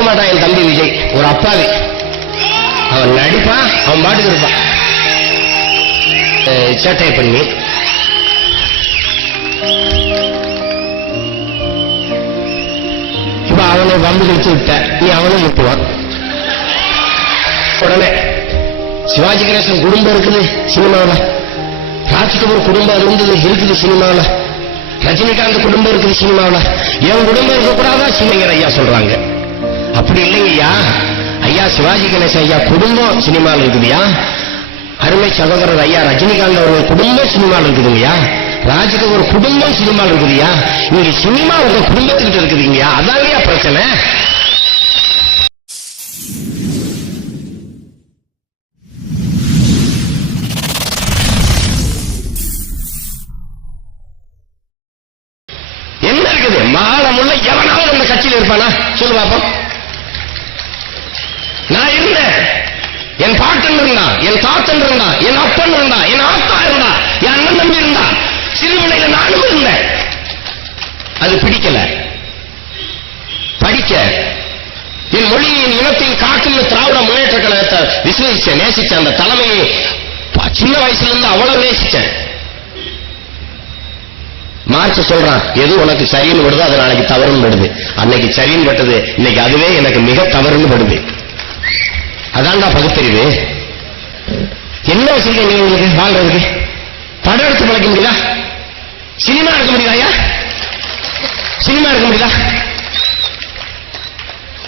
போக மாட்டான் என் தம்பி விஜய். ஒரு அப்பாவி. அவன் நடிப்பான் அவன் பாட்டுக்கு இருப்பான் அஹ் சேட்டை பண்ணி. இப்ப அவனை வம்பு கழிச்சு விட்ட. நீ அவனும் முட்டுவான் உடனே சிவாஜி கணேசன் குடும்பம் இருக்குது சினிமாவில் ராஜ்கபூர் குடும்பம் இருந்தது இருக்குது சினிமாவில் ரஜினிகாந்த் குடும்பம் இருக்குது சினிமாவில் என் குடும்பம் இருக்கக்கூடாதான் சிவங்கர் ஐயா சொல்றாங்க. அப்படி இல்லைங்க ஐயா சிவாஜி கணேசன் ஐயா குடும்பம் சினிமாவில் இருக்குதுயா? அருமை சகோதரர் ஐயா ரஜினிகாந்த் அவர்கள் குடும்பம் சினிமாவில் இருக்குதுங்கய்யா? ஒரு குடும்பம் சினிமாவில் இருக்குதுயா இங்க சினிமா உங்க குடும்பத்துக்கிட்ட இருக்குதுங்கயா அதாங்கய்யா பிரச்சனை? என்ன இருக்குது? மானமுள்ள எவனாவது அந்த கட்சியில் இருப்பானா? சொல்லு பாப்போம். நான் இருந்தேன். என் பாட்டன் இருந்தான் என் தாத்தன் இருந்தான் என் அப்பன் இருந்தான் என் ஆத்தா இருந்தா என் அண்ணன் தம்பி இருந்தா சிறுவினையில நானும் இருந்தேன். அது பிடிக்கல. படிக்க. என் மொழியின் இனத்தையும் காக்கும் திராவிட முன்னேற்ற கழகத்தை விசுவசிச்ச நேசிச்ச அந்த தலைமையை சின்ன வயசுல இருந்து அவ்வளவு நேசிச்சேன். மார்க்ஸ் சொல்றான் எது உனக்கு சரின்னு விடுதோ அது நாளைக்கு தவறுன்னு விடுது. அன்னைக்கு சரின்னு பட்டது இன்னைக்கு அதுவே எனக்கு மிக தவறுன்னு படுது அதான்டா பகுத்தறிவு. என்ன வச்சிருக்கீங்க நீங்க உங்களுக்கு வாழ்றதுக்கு? படம் எடுத்து பழக்க முடியுதா? சினிமா எடுக்க முடியுதாயா சினிமா எடுக்க முடியுதா?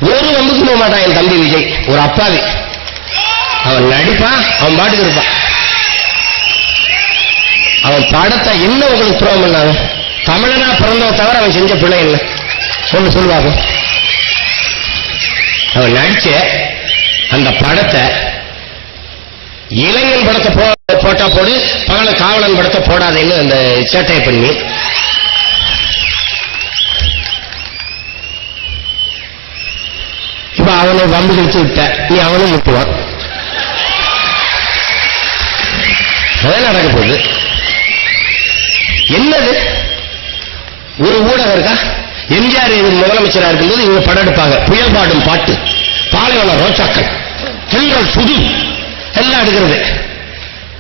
ஒரு வம்புக்கு போக மாட்டான் என் தம்பி விஜய். ஒரு அப்பாவி. அவன் நடிப்பான் அவன் பாட்டுக்கு இருப்பான் அவன் படத்தை என்ன உங்களுக்கு துரோகம் பண்ணாங்க தமிழனா பிறந்தவ தவிர அவன் செஞ்ச பிள்ளை இல்லை சொல்லு சொல்லுவாங்க அவன் நடிச்ச அந்த படத்தை இளைஞன் படத்தை போ- போட்டா போடு பகல காவலன் படத்தை போடாதேன்னு அந்த சேட்டையை பண்ணி. இப்ப அவனை வம்பு கழிச்சு விட்ட நீ அவனும் முட்டுவான். அதான் நடக்க போகுது? என்னது? ஒரு ஊடகம் இருக்கா? எம்ஜிஆர் முதலமைச்சராக முதலமைச்சரா இருக்கும்போது இவங்க படம் எடுப்பாங்க. புயல் பாடும் பாட்டு. பாலைவன ரோச்சாக்கள் தென்றல் புது. எல்லாம் எடுக்கிறது.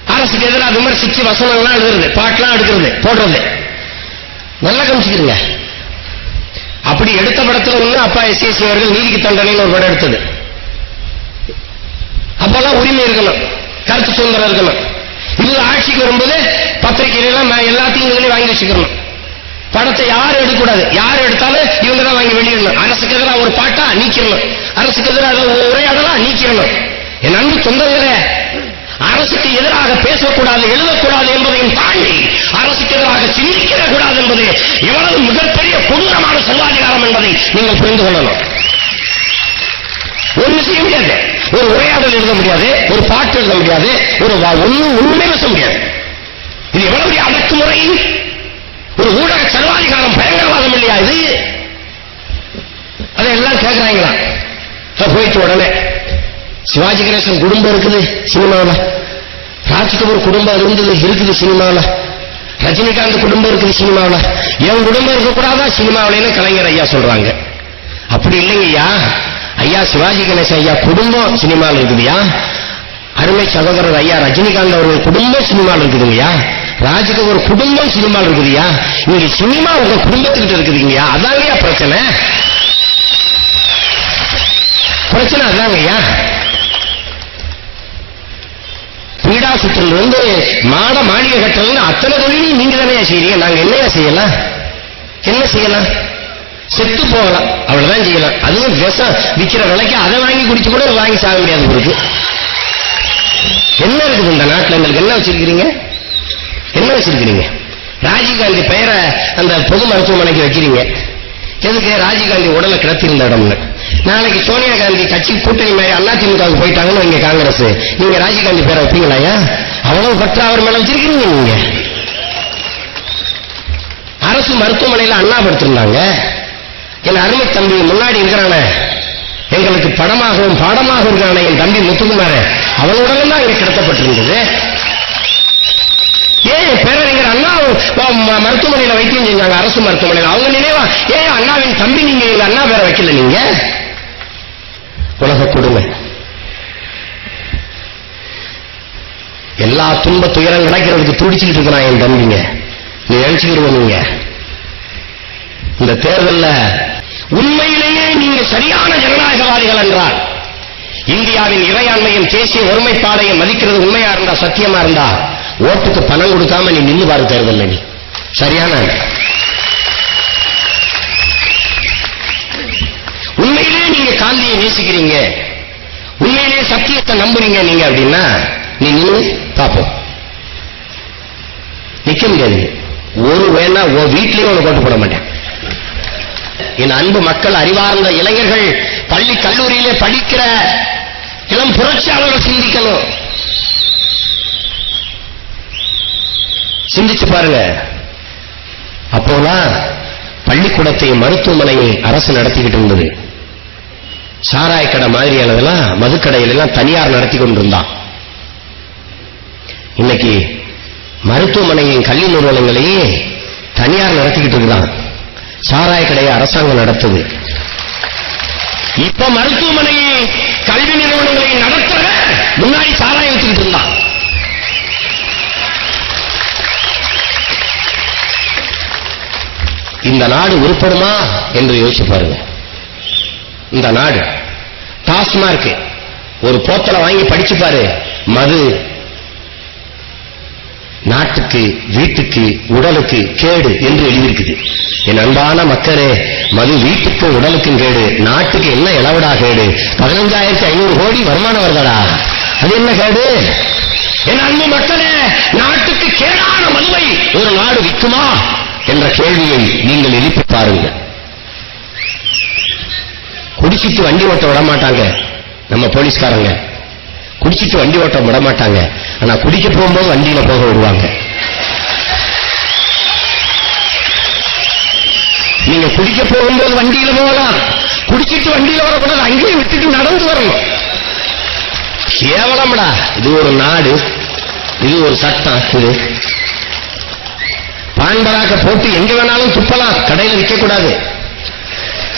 அரசுக்கு எதிராக விமர்சிச்சு வசனங்கள்லாம் எழுதுறது பாட்டெல்லாம் எடுக்கிறது. போடுறது. நல்லா கவனிச்சுக்கிறீங்க அப்படி எடுத்த படத்தில் ஒண்ணு அப்பா எஸ் அவர்கள் நீதிக்கு தண்டனைன்னு ஒரு படம் எடுத்தது. அப்பெல்லாம் உரிமை இருக்கணும். கருத்து சுதந்திரம் இருக்கணும். இது ஆட்சிக்கு வரும்போது பத்திரிகையில எல்லாத்தையும் இவங்களே வாங்கி வச்சுக்கணும். படத்தை யாரும் எடுக்கக்கூடாது. யார் எடுத்தாலும் இவங்க தான் வாங்கி வெளியிடணும். அரசுக்கு எதிராக ஒரு பாட்டா நீக்கிடணும். அரசுக்கு எதிராக ஒரு உரையாடலாம் நீக்கிடணும். என் அன்பு சொந்தங்களே அரசுக்கு எதிராக பேசக்கூடாது எழுதக்கூடாது என்பதையும் தாண்டி அரசுக்கு எதிராக சிந்திக்கிற கூடாது என்பது எவ்வளவு மிகப்பெரிய கொடூரமான சர்வாதிகாரம் என்பதை நீங்கள் புரிந்து கொள்ளணும். ஒரு செய்ய முடியாது ஒரு உரையாடல் எழுத முடியாது ஒரு பாட்டு எழுத முடியாது ஒரு ஒன்றும் ஒண்ணு பேச முடியாது. இது எவ்வளவு பெரிய அடக்குமுறை? ஒரு ஊடக சர்வாதிகாரம் பயங்கரவாதம் இல்லையா இது? அதெல்லாம் கேட்கிறாங்களா போயிட்டு உடனே சிவாஜி கணேசன் குடும்பம் இருக்குது சினிமாவில் ராஜ்கபூர் குடும்பம் இருந்தது இருக்குது சினிமாவில் ரஜினிகாந்த் குடும்பம் இருக்குது சினிமாவில் என் குடும்பம் இருக்கக்கூடாதா? சினிமாவிலேன்னு கலைஞர் ஐயா சொல்றாங்க. அப்படி இல்லைங்கய்யா. ஐயா சிவாஜி கணேசன் ஐயா குடும்பம் சினிமாவில் இருக்குதுயா அருமை சகோதரர் ஐயா ரஜினிகாந்த் அவர்கள் குடும்பம் சினிமாவில் இருக்குதுங்கய்யா. ராஜுக்கு ஒரு குடும்பம் சினிமா இருக்குதுயா? இங்க சினிமா உங்க குடும்பத்துக்கிட்ட இருக்குதுங்கய்யா. அதாங்கய்யா பிரச்சனை. பிரச்சனை அதாங்கய்யா. பீடா சுற்றுல இருந்து மாட மாளிகை கட்டுறது அத்தனை தொழிலையும் நீங்க தானே செய்யறீங்க நாங்க என்னையா செய்யலாம்? என்ன செய்யலாம்? செத்து போகலாம். அவ்வளவுதான் செய்யலாம். அதுவும் விஷம் விற்கிற விலைக்கு அதை வாங்கி குடிச்சு கூட வாங்கி சாக முடியாது உங்களுக்கு. என்ன இருக்குது இந்த நாட்டில்? எங்களுக்கு என்ன வச்சிருக்கிறீங்க? என்ன வச்சிருக்கிறீங்க ராஜீவ்காந்தி பெயரை அந்த பொது மருத்துவமனைக்கு வைக்கிறீங்க. எதுக்கு? ராஜீவ்காந்தி உடலை கிடத்திருந்த இடம்னு. நாளைக்கு சோனியா காந்தி கட்சி கூட்டணி மாதிரி அதிமுகவுக்கு போயிட்டாங்கன்னு இங்க காங்கிரஸ். நீங்க ராஜீவ்காந்தி பேரை வைப்பீங்களாயா அவ்வளவு பற்று அவர் மேல வச்சிருக்கீங்க நீங்க. அரசு மருத்துவமனையில் அண்ணா படுத்திருந்தாங்க. என் அருமை தம்பி முன்னாடி இருக்கிறானே. எங்களுக்கு படமாகவும் பாடமாகவும் இருக்கிறானே என் தம்பி முத்துக்குமார. அவனுடன் தான் இங்க கிடத்தப்பட்டிருந்தது ஏன் பேரறிஞர் அண்ணா ம- ம- மருத்துவமனையில வைத்தியம் செஞ்சாங்க அரசு மருத்துவமனையில். அவங்க நினைவா ஏ அண்ணாவின் தம்பி நீங்க எங்க அண்ணா பேரை வைக்கல நீங்க? உலக கொடுமை. எல்லா துன்ப துயரம் கிடைக்கிறதுக்கு துடிச்சுக்கிட்டு இருக்கிறான் என் தம்பிங்க. நீ நினைச்சுக்கிடுவோம் நீங்க. இந்த தேர்தல்ல உண்மையிலேயே நீங்க சரியான ஜனநாயகவாதிகள் என்றால் இந்தியாவின் இறையாண்மையும் தேசிய ஒருமைப்பாடையும் மதிக்கிறது உண்மையா இருந்தா சத்தியமா இருந்தா ஓட்டுக்கு பணம் கொடுக்காம நீ நின்று பாரு தேர்தல் நீ. சரியான உண்மையிலே நீங்க காந்தியை நேசிக்கிறீங்க. உண்மையிலே சத்தியத்தை நம்புறீங்க நீங்க அப்படின்னா நீ நின்று பார்ப்போம் நிக்க முடியாது. ஒரு வேணா உன் வீட்லயும் உனக்கு ஓட்டு போட மாட்டேன். என் அன்பு மக்கள் அறிவார்ந்த இளைஞர்கள் பள்ளி கல்லூரியிலே படிக்கிற இளம் புரட்சியாளர்கள் சிந்திக்கணும். சிந்திச்சு பாருங்க. அப்போலாம் பள்ளிக்கூடத்தையும் மருத்துவமனையை அரசு நடத்திக்கிட்டு இருந்தது. சாராய கடை மாதிரியானதெல்லாம் மதுக்கடையில எல்லாம் தனியார் நடத்தி கொண்டிருந்தான். இன்னைக்கு மருத்துவமனையும் கல்வி நிறுவனங்களையும் தனியார் நடத்திக்கிட்டு இருந்தான் சாராய கடையை அரசாங்கம் நடத்துது. இப்ப மருத்துவமனையை கல்வி நிறுவனங்களை நடத்துற முன்னாடி இந்த நாடு உருப்படுமா என்று யோசிச்சு பாருங்க. இந்த நாடு டாஸ்மார்க் ஒரு போத்தலை வாங்கி படிச்சு பாரு. மது நாட்டுக்கு வீட்டுக்கு உடலுக்கு கேடு என்று எழுதியிருக்குது. என் அன்பான மக்களே மது வீட்டுக்கும் உடலுக்கும் கேடு நாட்டுக்கு என்ன இளவடா கேடு? பதினஞ்சாயிரத்தி ஐநூறு கோடி வருமானம் வருதடா? அது என்ன கேடு? என் அன்பு மக்களே நாட்டுக்கு கேடான மதுவை ஒரு நாடு விற்குமா? என்ற கேள்வியை நீங்கள் எழுப்பி பாருங்க. குடிச்சிட்டு வண்டி ஓட்ட விட மாட்டாங்க நம்ம போலீஸ்காரங்க. குடிச்சிட்டு வண்டி ஓட்ட விட மாட்டாங்க ஆனா குடிக்க போகும்போது வண்டியில போக விடுவாங்க. நீங்க குடிக்க போகும்போது வண்டியில போகலாம். குடிச்சிட்டு வண்டியில வரக்கூடாது. அங்கேயே விட்டுட்டு நடந்து வரணும். கேவலம்டா. இது ஒரு நாடு. இது ஒரு சட்டம். இது பான்பராக்க போட்டு எங்க வேணாலும் துப்பலாம். கடையில விற்க கூடாது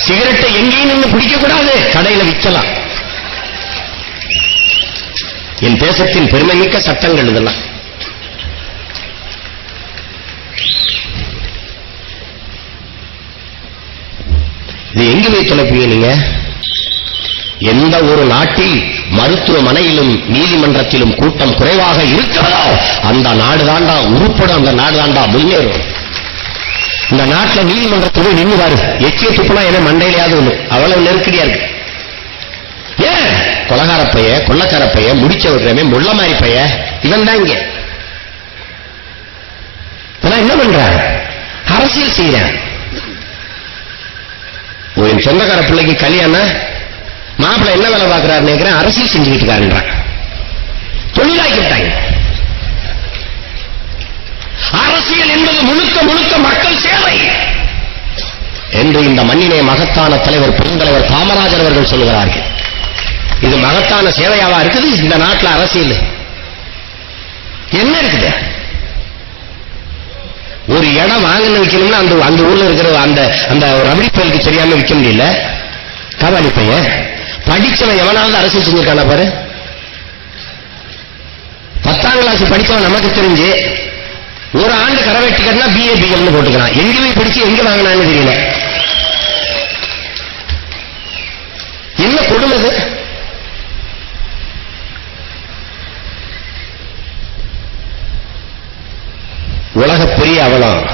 சிகரெட்டை எங்கேயும் நின்று பிடிக்க கூடாது கடையில விற்கலாம். என் தேசத்தின் பெருமைமிக்க சட்டங்கள் இதெல்லாம். இது எங்க போய் தொலைப்பீங்க நீங்க? எந்த ஒரு நாட்டில் மருத்துவமனையிலும் நீதிமன்றத்திலும் கூட்டம் குறைவாக இருக்கிறதோ? அந்த நாடு தாண்டா உருப்படும் அந்த நாடு தாண்டா முன்னேறும் இந்த நாட்டுல நீதிமன்றத்துல போய் நின்னு பாரு. எச்சிய துப்புனா என்ன மண்டையிலையாவது ஒண்ணு. அவ்வளவு நெருக்கடியா இருக்கு. ஏன்? கொலகார பைய கொள்ளக்கார பைய முடிச்ச விடுறமே முள்ள மாதிரி பைய இவன் தான் இங்க. இதெல்லாம் என்ன பண்றான் அரசியல் செய்யறேன் என் சொந்தக்கார பிள்ளைக்கு கல்யாணம்? மாப்பிள்ளை என்ன வேலை பார்க்கிறாரு நினைக்கிறேன் அரசியல் செஞ்சுக்கிட்டு இருக்காருன்றான் தொழிலாக்கிட்டாங்க அரசியல் என்பது முழுக்க முழுக்க மக்கள் சேவை. என்று இந்த மண்ணிலே மகத்தான தலைவர் பெருந்தலைவர் காமராஜர் அவர்கள் சொல்லுகிறார்கள். இது மகத்தான சேவையாவா இருக்குது? இந்த நாட்டில் அரசியல். என்ன இருக்குது? ஒரு இடம் வாங்கன்னு விற்கணும்னா அந்த அந்த ஊர்ல இருக்கிற அந்த அந்த ரபடி பயலுக்கு தெரியாம விற்க முடியல. காவாலி பையன் படிச்சவன் எவனாவது அரசியல் செஞ்சிருக்கானா பாரு? பத்தாம் கிளாஸ் படிச்சவன் நமக்கு தெரிஞ்சு ஒரு ஆண்டு கரவேட்டி கட்டினா பிஏ பிஎம்னு போட்டுக்கிறான். எங்க போய் படிச்சு எங்க வாங்கினான்னு தெரியல. என்ன கொடுமை இது? உலக பெரிய அவலம்.